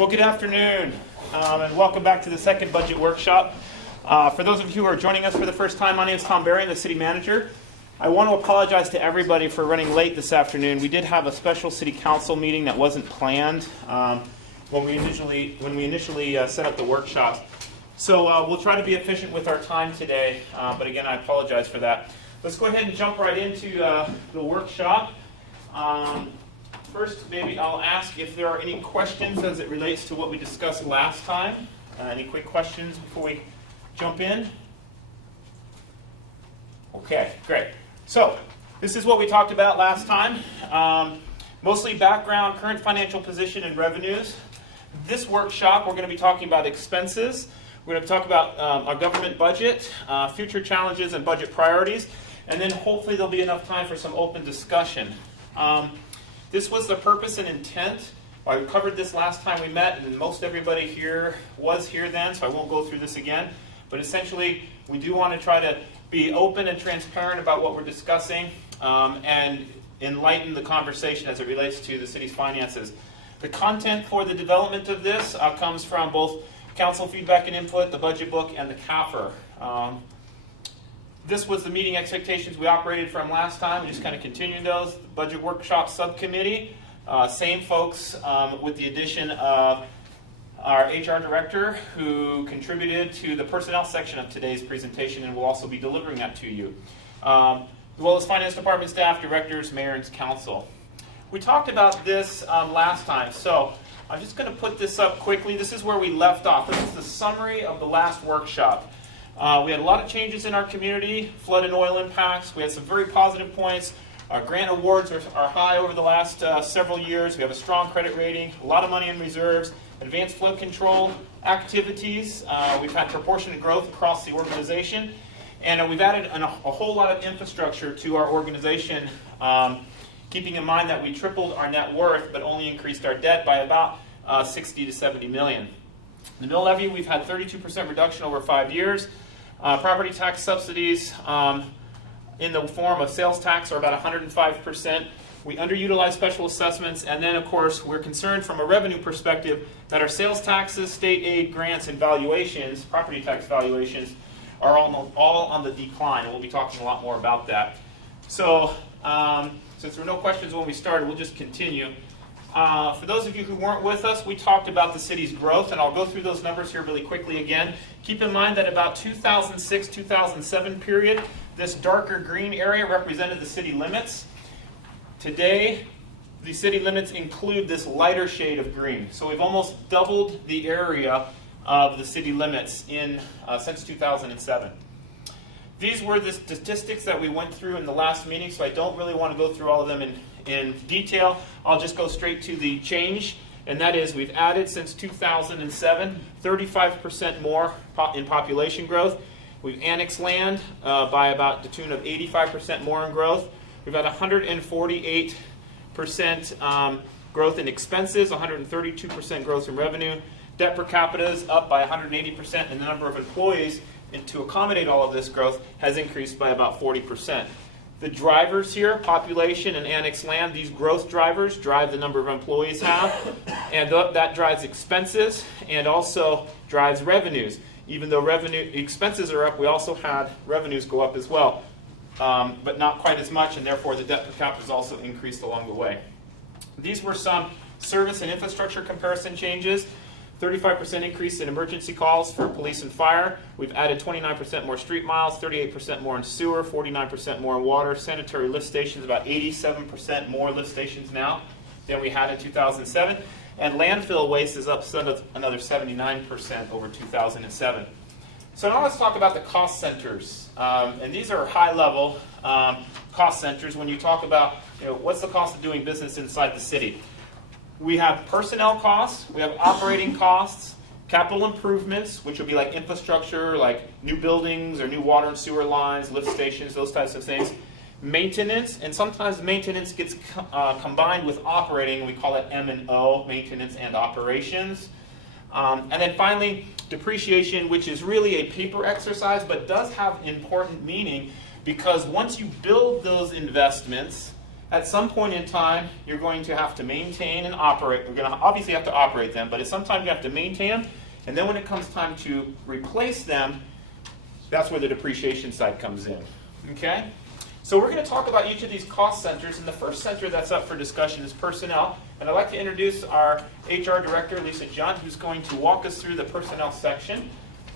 Well, good afternoon, and welcome back to the second budget workshop. For those of you who are joining us for the first time, my name is Tom Berry, I'm the city manager. I want to apologize to everybody for running late this afternoon. We did have a special city council meeting that wasn't planned when we initially set up the workshop. So we'll try to be efficient with our time today, but again, I apologize for that. Let's go ahead and jump right into the workshop. First, maybe I'll ask if there are any questions as it relates to what we discussed last time. Any quick questions before we jump in? Okay, great. So, this is what we talked about last time. Mostly background, current financial position, and revenues. This workshop, we're going to be talking about expenses. We're going to talk about our government budget, future challenges and budget priorities, and then hopefully there'll be enough time for some open discussion. This was the purpose and intent. I covered this last time we met, and most everybody here was here then, so I won't go through this again. But essentially, we do want to try to be open and transparent about what we're discussing and enlighten the conversation as it relates to the city's finances. The content for the development of this comes from both council feedback and input, the budget book, and the CAFR. This was the meeting expectations we operated from last time. We just kind of continued those. The budget workshop subcommittee, same folks with the addition of our HR director who contributed to the personnel section of today's presentation and will also be delivering that to you, as well as finance department staff, directors, mayor, and council. We talked about this last time, so I'm just going to put this up quickly. This is where we left off. This is the summary of the last workshop. We had a lot of changes in our community, flood and oil impacts. We had some very positive points. Our grant awards are high over the last several years. We have a strong credit rating, a lot of money in reserves, advanced flood control activities. We've had proportionate growth across the organization. And we've added a whole lot of infrastructure to our organization, keeping in mind that we tripled our net worth but only increased our debt by about 60 to 70 million. The mill levy, we've had 32% reduction over 5 years. Property tax subsidies in the form of sales tax are about 105%. We underutilize special assessments, and then of course we're concerned from a revenue perspective that our sales taxes, state aid, grants, and valuations, property tax valuations, are all on the decline, and we'll be talking a lot more about that. So since there were no questions when we started, we'll just continue. For those of you who weren't with us, we talked about the city's growth, and I'll go through those numbers here really quickly again. Keep in mind that about 2006-2007 period, this darker green area represented the city limits. Today, the city limits include this lighter shade of green. So we've almost doubled the area of the city limits since 2007. These were the statistics that we went through in the last meeting, so I don't really want to go through all of them in detail. I'll just go straight to the change, and that is we've added since 2007 35% more in population growth. We've annexed land by about the tune of 85% more in growth. We've had 148% growth in expenses, 132% growth in revenue. Debt per capita is up by 180%, and the number of employees to accommodate all of this growth has increased by about 40%. The drivers here, population and annexed land, these growth drivers drive the number of employees have, and that drives expenses and also drives revenues. Even though expenses are up, we also had revenues go up as well, but not quite as much, and therefore the debt per capita has also increased along the way. These were some service and infrastructure comparison changes. 35% increase in emergency calls for police and fire. We've added 29% more street miles, 38% more in sewer, 49% more in water. Sanitary lift stations, about 87% more lift stations now than we had in 2007. And landfill waste is up another 79% over 2007. So now let's talk about the cost centers. And these are high-level cost centers when you talk about what's the cost of doing business inside the city. We have personnel costs, we have operating costs, capital improvements, which would be like infrastructure, like new buildings or new water and sewer lines, lift stations, those types of things. Maintenance, and sometimes maintenance gets combined with operating. We call it M&O, maintenance and operations. And then finally, depreciation, which is really a paper exercise, but does have important meaning because once you build those investments, at some point in time, you're going to have to maintain and operate. We're going to obviously have to operate them, but sometimes you have to maintain them. And then when it comes time to replace them, that's where the depreciation side comes in. Okay? So we're going to talk about each of these cost centers. And the first center that's up for discussion is personnel. And I'd like to introduce our HR director, Lisa Junt, who's going to walk us through the personnel section.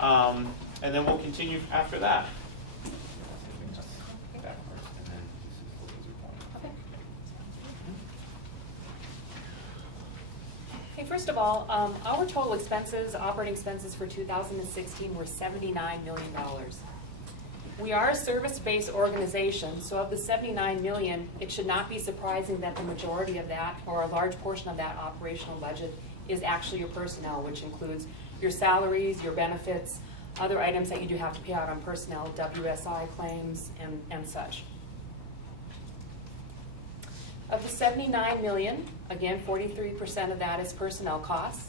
And then we'll continue after that. First of all, our total expenses, operating expenses for 2016 were $79 million. We are a service-based organization, so of the $79 million, it should not be surprising that the majority of that, or a large portion of that operational budget, is actually your personnel, which includes your salaries, your benefits, other items that you do have to pay out on personnel, WSI claims, and such. Of the $79 million, again, 43% of that is personnel costs.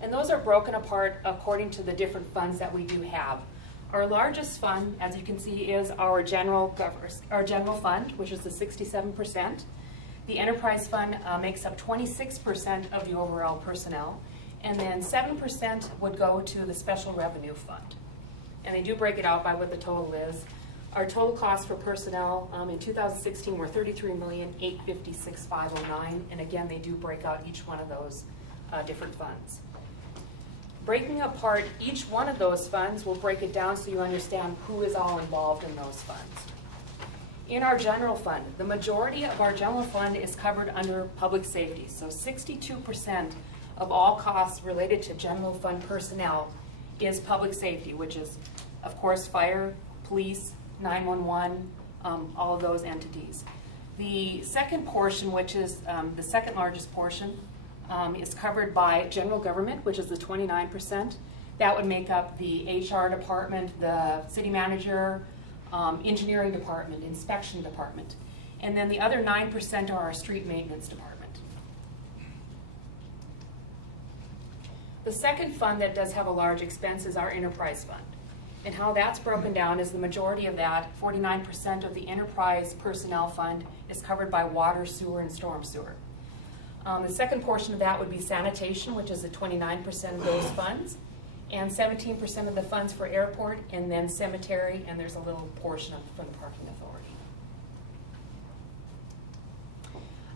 And those are broken apart according to the different funds that we do have. Our largest fund, as you can see, is our general fund, which is the 67%. The enterprise fund makes up 26% of the overall personnel. And then 7% would go to the special revenue fund. And they do break it out by what the total is. Our total costs for personnel in 2016 were $33,856,509, and again, they do break out each one of those different funds. Breaking apart each one of those funds, we'll break it down so you understand who is all involved in those funds. In our general fund, the majority of our general fund is covered under public safety, so 62% of all costs related to general fund personnel is public safety, which is, of course, fire, police, 911, all of those entities. The second portion, which is the second largest portion, is covered by general government, which is the 29%. That would make up the HR department, the city manager, engineering department, inspection department. And then the other 9% are our street maintenance department. The second fund that does have a large expense is our enterprise fund. And how that's broken down is the majority of that, 49% of the enterprise personnel fund, is covered by water, sewer, and storm sewer. The second portion of that would be sanitation, which is the 29% of those funds, and 17% of the funds for airport, and then cemetery, and there's a little portion for the parking authority.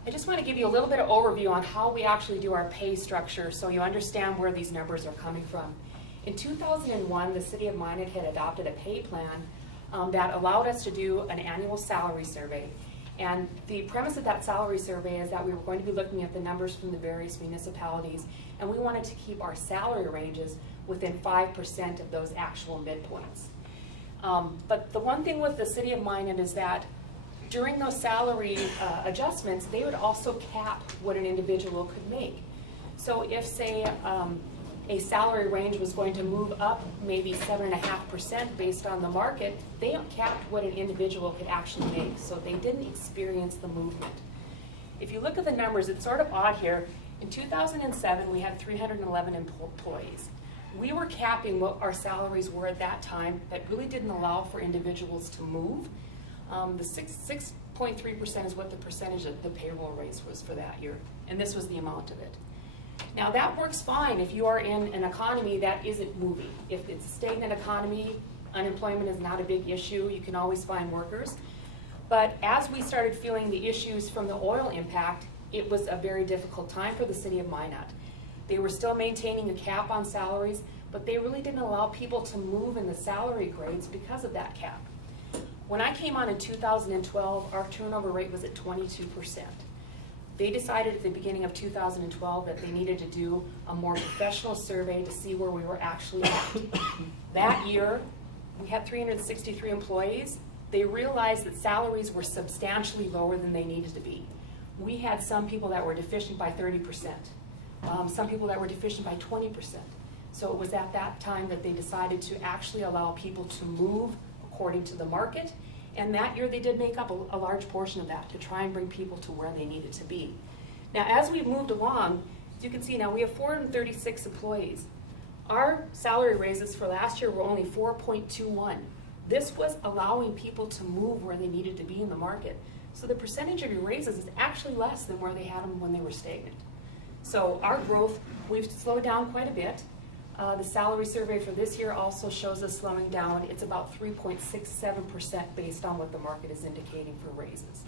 I just want to give you a little bit of overview on how we actually do our pay structure so you understand where these numbers are coming from. In 2001, the City of Minot had adopted a pay plan that allowed us to do an annual salary survey. And the premise of that salary survey is that we were going to be looking at the numbers from the various municipalities, and we wanted to keep our salary ranges within 5% of those actual midpoints. But the one thing with the City of Minot is that during those salary adjustments, they would also cap what an individual could make. So if, say, a salary range was going to move up maybe 7.5% based on the market, they capped what an individual could actually make, so they didn't experience the movement. If you look at the numbers, it's sort of odd here. In 2007, we had 311 employees. We were capping what our salaries were at that time that really didn't allow for individuals to move. The 6.3% is what the percentage of the payroll raise was for that year, and this was the amount of it. Now that works fine if you are in an economy that isn't moving. If it's a stagnant economy, unemployment is not a big issue, you can always find workers. But as we started feeling the issues from the oil impact, it was a very difficult time for the City of Minot. They were still maintaining a cap on salaries, but they really didn't allow people to move in the salary grades because of that cap. When I came on in 2012, our turnover rate was at 22%. They decided at the beginning of 2012 that they needed to do a more professional survey to see where we were actually at. That year, we had 363 employees. They realized that salaries were substantially lower than they needed to be. We had some people that were deficient by 30%, some people that were deficient by 20%. So it was at that time that they decided to actually allow people to move according to the market. And that year they did make up a large portion of that to try and bring people to where they needed to be. Now as we've moved along, as you can see now we have 436 employees. Our salary raises for last year were only 4.21. This was allowing people to move where they needed to be in the market. So the percentage of your raises is actually less than where they had them when they were stagnant. So our growth, we've slowed down quite a bit. The salary survey for this year also shows us slowing down. It's about 3.67% based on what the market is indicating for raises.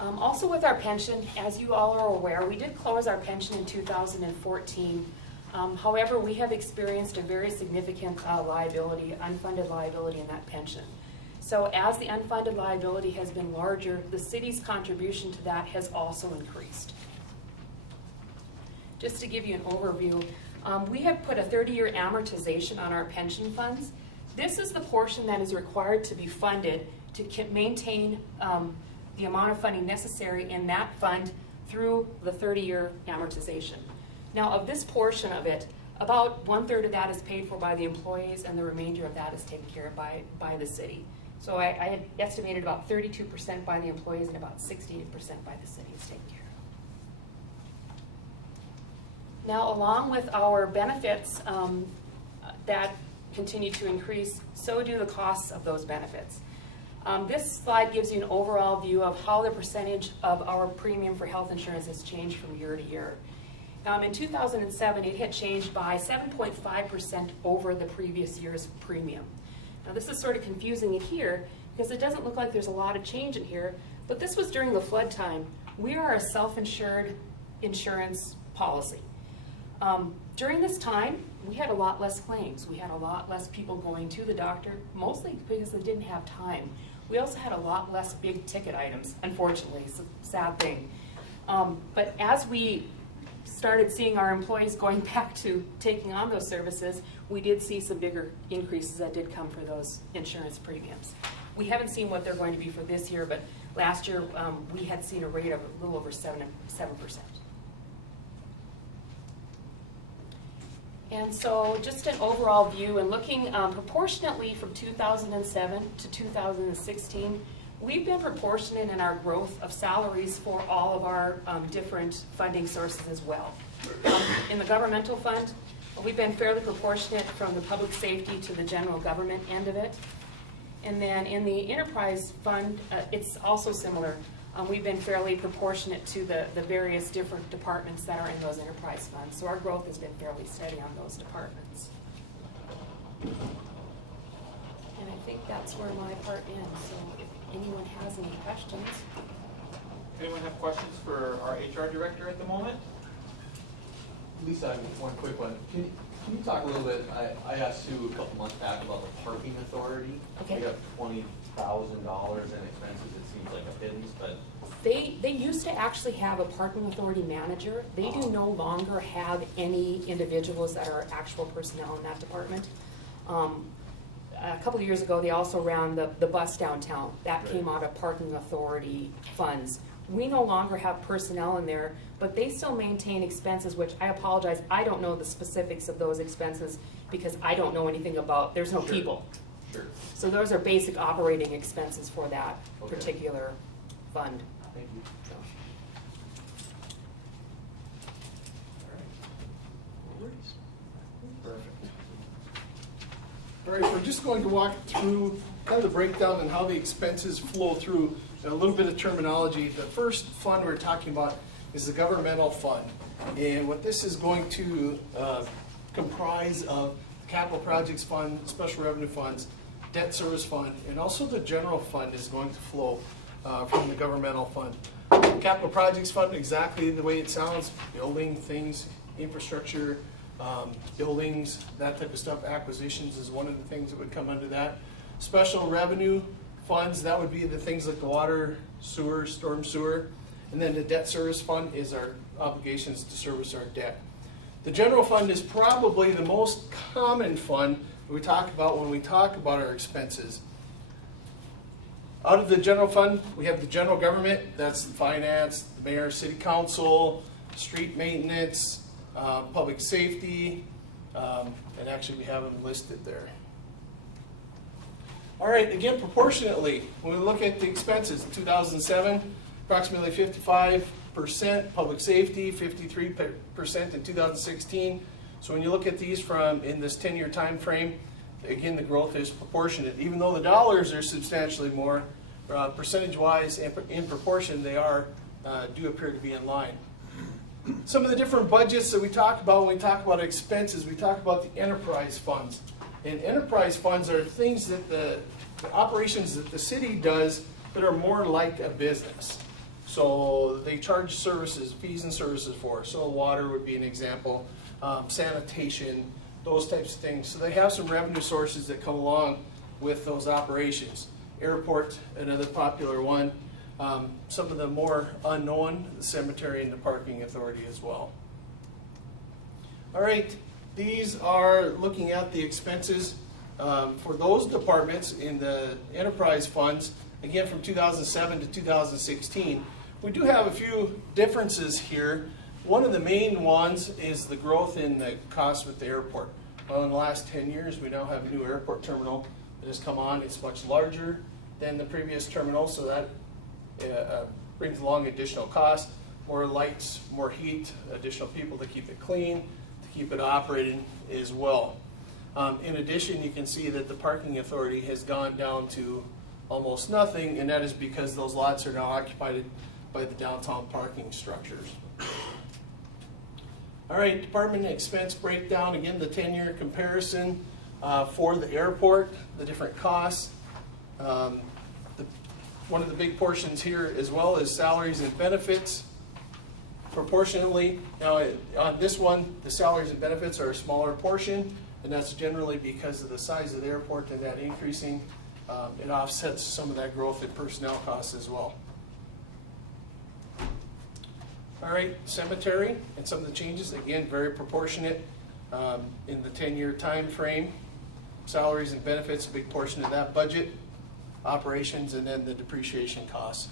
Also with our pension, as you all are aware, we did close our pension in 2014. However, we have experienced a very significant liability, unfunded liability in that pension. So as the unfunded liability has been larger, the city's contribution to that has also increased. Just to give you an overview, we have put a 30-year amortization on our pension funds. This is the portion that is required to be funded to maintain the amount of funding necessary in that fund through the 30-year amortization. Now, of this portion of it, about 1/3 of that is paid for by the employees, and the remainder of that is taken care of by the city. So I had estimated about 32% by the employees and about 68% by the city is taken care of. Now, along with our benefits that continue to increase, so do the costs of those benefits. This slide gives you an overall view of how the percentage of our premium for health insurance has changed from year to year. In 2007, it had changed by 7.5% over the previous year's premium. Now, this is sort of confusing it here because it doesn't look like there's a lot of change in here, but this was during the flood time. We are a self-insured insurance policy. During this time, we had a lot less claims. We had a lot less people going to the doctor, mostly because they didn't have time. We also had a lot less big ticket items, unfortunately. It's a sad thing. But as we started seeing our employees going back to taking on those services, we did see some bigger increases that did come for those insurance premiums. We haven't seen what they're going to be for this year, but last year we had seen a rate of a little over 7%. And so just an overall view and looking proportionately from 2007 to 2016, we've been proportionate in our growth of salaries for all of our different funding sources as well. In the governmental fund, we've been fairly proportionate from the public safety to the general government end of it. And then in the enterprise fund, it's also similar. We've been fairly proportionate to the various different departments that are in those enterprise funds. So our growth has been fairly steady on those departments. And I think that's where my part ends. So if anyone has any questions. Anyone have questions for our HR director at the moment? Lisa, I have one quick one. Can you talk a little bit, I asked Sue a couple months back about the parking authority. Okay. We have $20,000 in expenses, it seems like a pittance, but. They used to actually have a parking authority manager. They do no longer have any individuals that are actual personnel in that department. A couple of years ago, they also ran the bus downtown. That came out of parking authority funds. We no longer have personnel in there, but they still maintain expenses, which I apologize, I don't know the specifics of those expenses because I don't know anything about, there's no people. Sure. So those are basic operating expenses for that particular fund. Thank you. So. Perfect. All right, we're just going to walk through kind of the breakdown and how the expenses flow through, and a little bit of terminology. The first fund we're talking about is the Governmental Fund. And what this is going to comprise of Capital Projects Fund, Special Revenue Funds, Debt Service Fund, and also the General Fund is going to flow from the Governmental Fund. Capital Projects Fund, exactly the way it sounds, building things, infrastructure, buildings, that type of stuff. Acquisitions is one of the things that would come under that. Special Revenue Funds, that would be the things like the water, sewer, storm sewer. And then the Debt Service Fund is our obligations to service our debt. The General Fund is probably the most common fund that we talk about when we talk about our expenses. Out of the General Fund, we have the general government, that's the finance, the mayor, city council, street maintenance, public safety, and actually we have them listed there. All right, again, proportionately, when we look at the expenses, in 2007, approximately 55% public safety, 53% in 2016. So when you look at these from in this 10-year time frame, again, the growth is proportionate. Even though the dollars are substantially more, percentage-wise and in proportion, they do appear to be in line. Some of the different budgets that we talk about when we talk about expenses, we talk about the enterprise funds. And enterprise funds are things that the operations that the city does that are more like a business. So they charge services, fees and services for. So water would be an example, sanitation, those types of things. So they have some revenue sources that come along with those operations. Airport, another popular one. Some of the more unknown, the cemetery and the parking authority as well. All right, these are looking at the expenses for those departments in the enterprise funds, again from 2007 to 2016. We do have a few differences here. One of the main ones is the growth in the cost with the airport. Well, in the last 10 years, we now have a new airport terminal that has come on. It's much larger than the previous terminal, so that brings along additional cost, more lights, more heat, additional people to keep it clean, to keep it operating as well. In addition, you can see that the parking authority has gone down to almost nothing, and that is because those lots are now occupied by the downtown parking structures. All right, department expense breakdown, again, the 10-year comparison for the airport, the different costs. One of the big portions here as well is salaries and benefits proportionately. Now on this one, the salaries and benefits are a smaller portion, and that's generally because of the size of the airport and that increasing. It offsets some of that growth in personnel costs as well. All right, cemetery and some of the changes, again, very proportionate in the 10-year time frame. Salaries and benefits, a big portion of that budget. Operations, and then the depreciation costs.